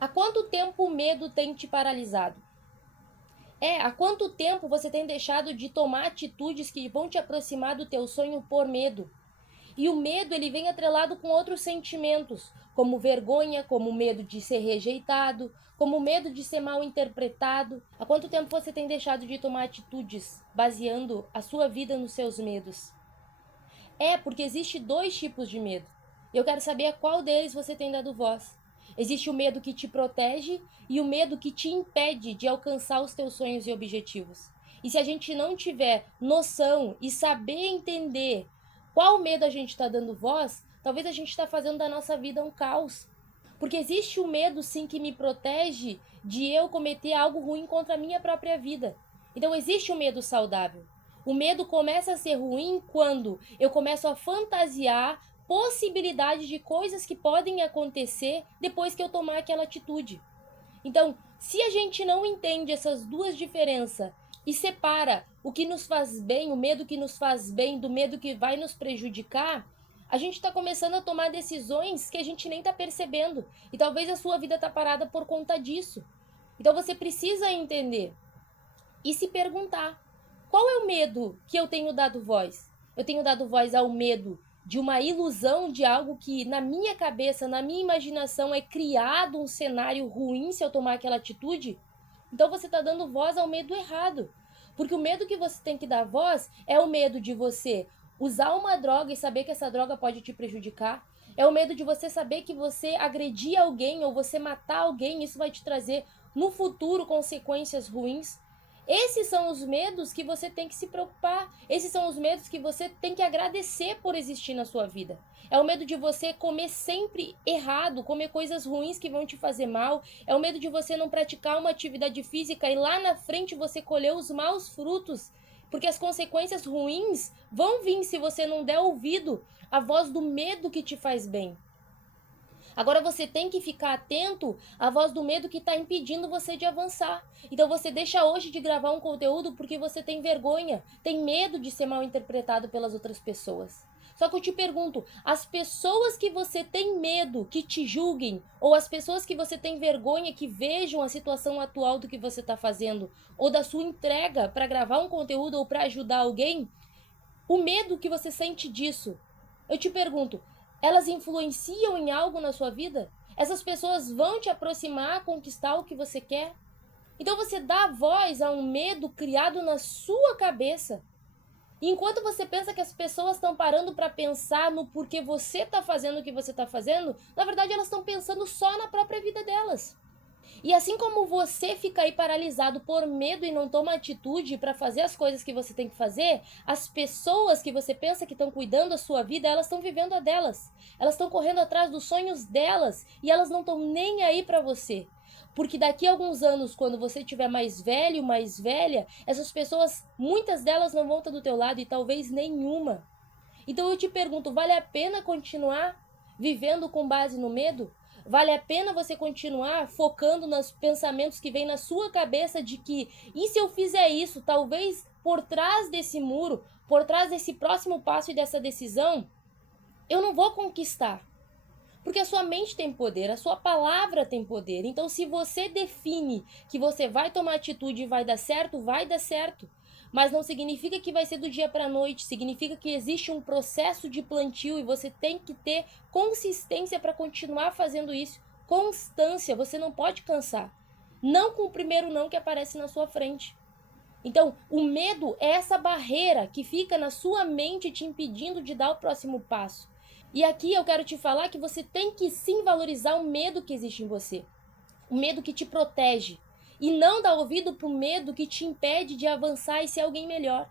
Há quanto tempo o medo tem te paralisado? Há quanto tempo você tem deixado de tomar atitudes que vão te aproximar do teu sonho por medo? E o medo, ele vem atrelado com outros sentimentos, como vergonha, como medo de ser rejeitado, como medo de ser mal interpretado. Há quanto tempo você tem deixado de tomar atitudes baseando a sua vida nos seus medos? Porque existe dois tipos de medo. Eu quero saber a qual deles você tem dado voz. Existe o medo que te protege e o medo que te impede de alcançar os teus sonhos e objetivos. E se a gente não tiver noção e saber entender qual medo a gente está dando voz, talvez a gente está fazendo da nossa vida um caos. Porque existe o medo, sim, que me protege de eu cometer algo ruim contra a minha própria vida. Então existe o medo saudável. O medo começa a ser ruim quando eu começo a fantasiar possibilidades de coisas que podem acontecer depois que eu tomar aquela atitude. Então, se a gente não entende essas duas diferenças e separa o que nos faz bem, o medo que nos faz bem, do medo que vai nos prejudicar, a gente está começando a tomar decisões que a gente nem está percebendo. E talvez a sua vida está parada por conta disso. Então você precisa entender e se perguntar: qual é o medo que eu tenho dado voz? Eu tenho dado voz ao medo de uma ilusão de algo que na minha cabeça, na minha imaginação é criado um cenário ruim se eu tomar aquela atitude? Então você está dando voz ao medo errado. Porque o medo que você tem que dar voz é o medo de você usar uma droga e saber que essa droga pode te prejudicar. É o medo de você saber que você agredir alguém ou você matar alguém, isso vai te trazer no futuro consequências ruins. Esses são os medos que você tem que se preocupar. Esses são os medos que você tem que agradecer por existir na sua vida. É o medo de você comer sempre errado, comer coisas ruins que vão te fazer mal. É o medo de você não praticar uma atividade física e lá na frente você colher os maus frutos. Porque as consequências ruins vão vir se você não der ouvido à voz do medo que te faz bem. Agora você tem que ficar atento à voz do medo que está impedindo você de avançar. Então você deixa hoje de gravar um conteúdo porque você tem vergonha, tem medo de ser mal interpretado pelas outras pessoas. Só que eu te pergunto, as pessoas que você tem medo que te julguem, ou as pessoas que você tem vergonha que vejam a situação atual do que você está fazendo, ou da sua entrega para gravar um conteúdo ou para ajudar alguém, o medo que você sente disso, eu te pergunto, elas influenciam em algo na sua vida? Essas pessoas vão te aproximar a conquistar o que você quer? Então você dá voz a um medo criado na sua cabeça. E enquanto você pensa que as pessoas estão parando para pensar no porquê você está fazendo o que você está fazendo, na verdade elas estão pensando só na própria vida delas. E assim como você fica aí paralisado por medo e não toma atitude para fazer as coisas que você tem que fazer, as pessoas que você pensa que estão cuidando da sua vida, elas estão vivendo a delas. Elas estão correndo atrás dos sonhos delas e elas não estão nem aí para você. Porque daqui a alguns anos, quando você estiver mais velho, mais velha, essas pessoas, muitas delas não vão estar do teu lado e talvez nenhuma. Então eu te pergunto, vale a pena continuar vivendo com base no medo? Vale a pena você continuar focando nos pensamentos que vêm na sua cabeça de que, e se eu fizer isso, talvez por trás desse muro, por trás desse próximo passo e dessa decisão, eu não vou conquistar. Porque a sua mente tem poder, a sua palavra tem poder. Então, se você define que você vai tomar atitude e vai dar certo, vai dar certo. Mas não significa que vai ser do dia para a noite, significa que existe um processo de plantio e você tem que ter consistência para continuar fazendo isso. Constância, você não pode cansar. Não com o primeiro não que aparece na sua frente. Então, o medo é essa barreira que fica na sua mente te impedindo de dar o próximo passo. E aqui eu quero te falar que você tem que sim valorizar o medo que existe em você. O medo que te protege. E não dar ouvido pro medo que te impede de avançar e ser alguém melhor.